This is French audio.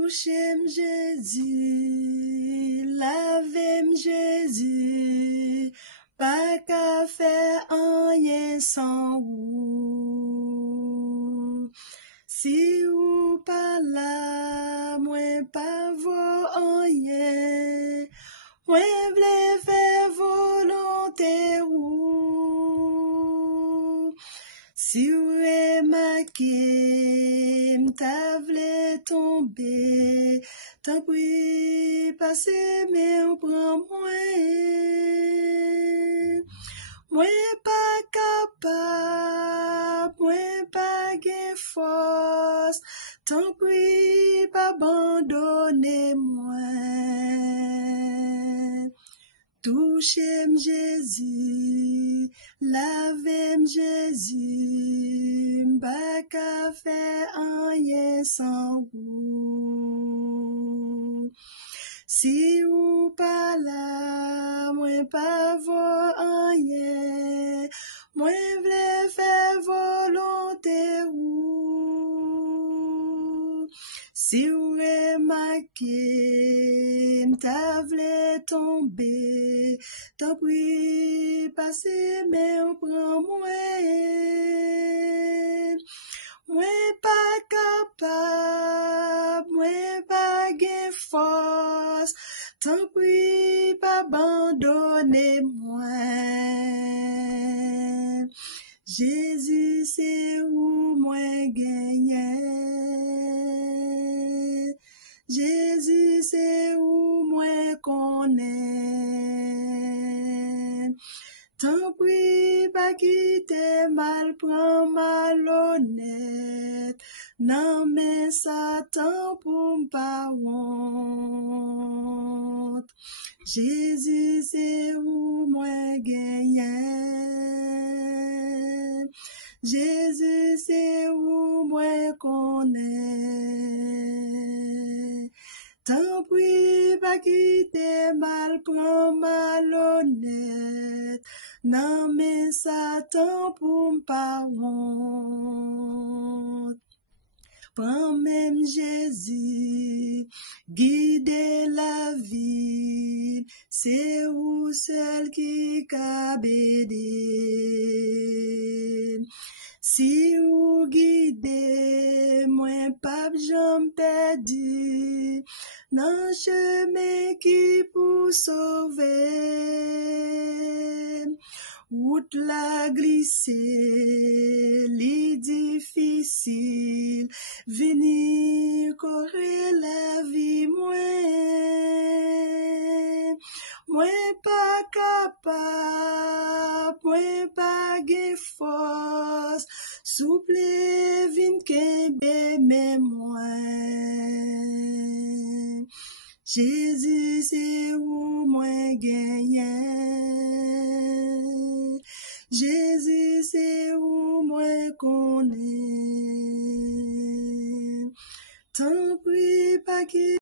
Touchez-moi Jésus, lavez-moi Jésus, pas qu'à faire rien sans vous. Si ou pas là, moi pas vaut rien, moi v'lais faire volonté ou. Si ou est maqué, m'ta v'lais tomber, tant pis passer mais on prend moi pas capable, moi pas gain force, tant pis pas abandonner moi. Touchez-moi Jésus, lavez-moi Jésus, pas qu'à faire rien sans vous. Si ou pas là, moi pas vaut rien, moi v'lais faire volonté ou. Si ou est maqué, m'ta v'lais tomber, tant pis passer mais on prend moi pas capable, moi pas gain force, tant pis pas abandonner moi. Jésus c'est où moi gagne, Jésus c'est où moi connais. Tant pis pas quitter mal, prends malhonnête, non mais Satan pour m'pas honte. Jésus c'est où moi gagne, Jésus c'est où moi connais. Tant pis pas quitter mal, prends malhonnête, non mais Satan pour m'pas honte. Prends même Jésus, guider la vie, c'est où seul qui qu'a bédé. Si ou guidé, moi pas j'en perdu, dans chemin qui pour sauver. Route la glissée, les difficile, venir courir la vie moi pas capable, moi pas gain force, souple vin kembe mais moi. Jésus c'est où moi gagne, Jésus c'est où moi connais. Tant pis pas qui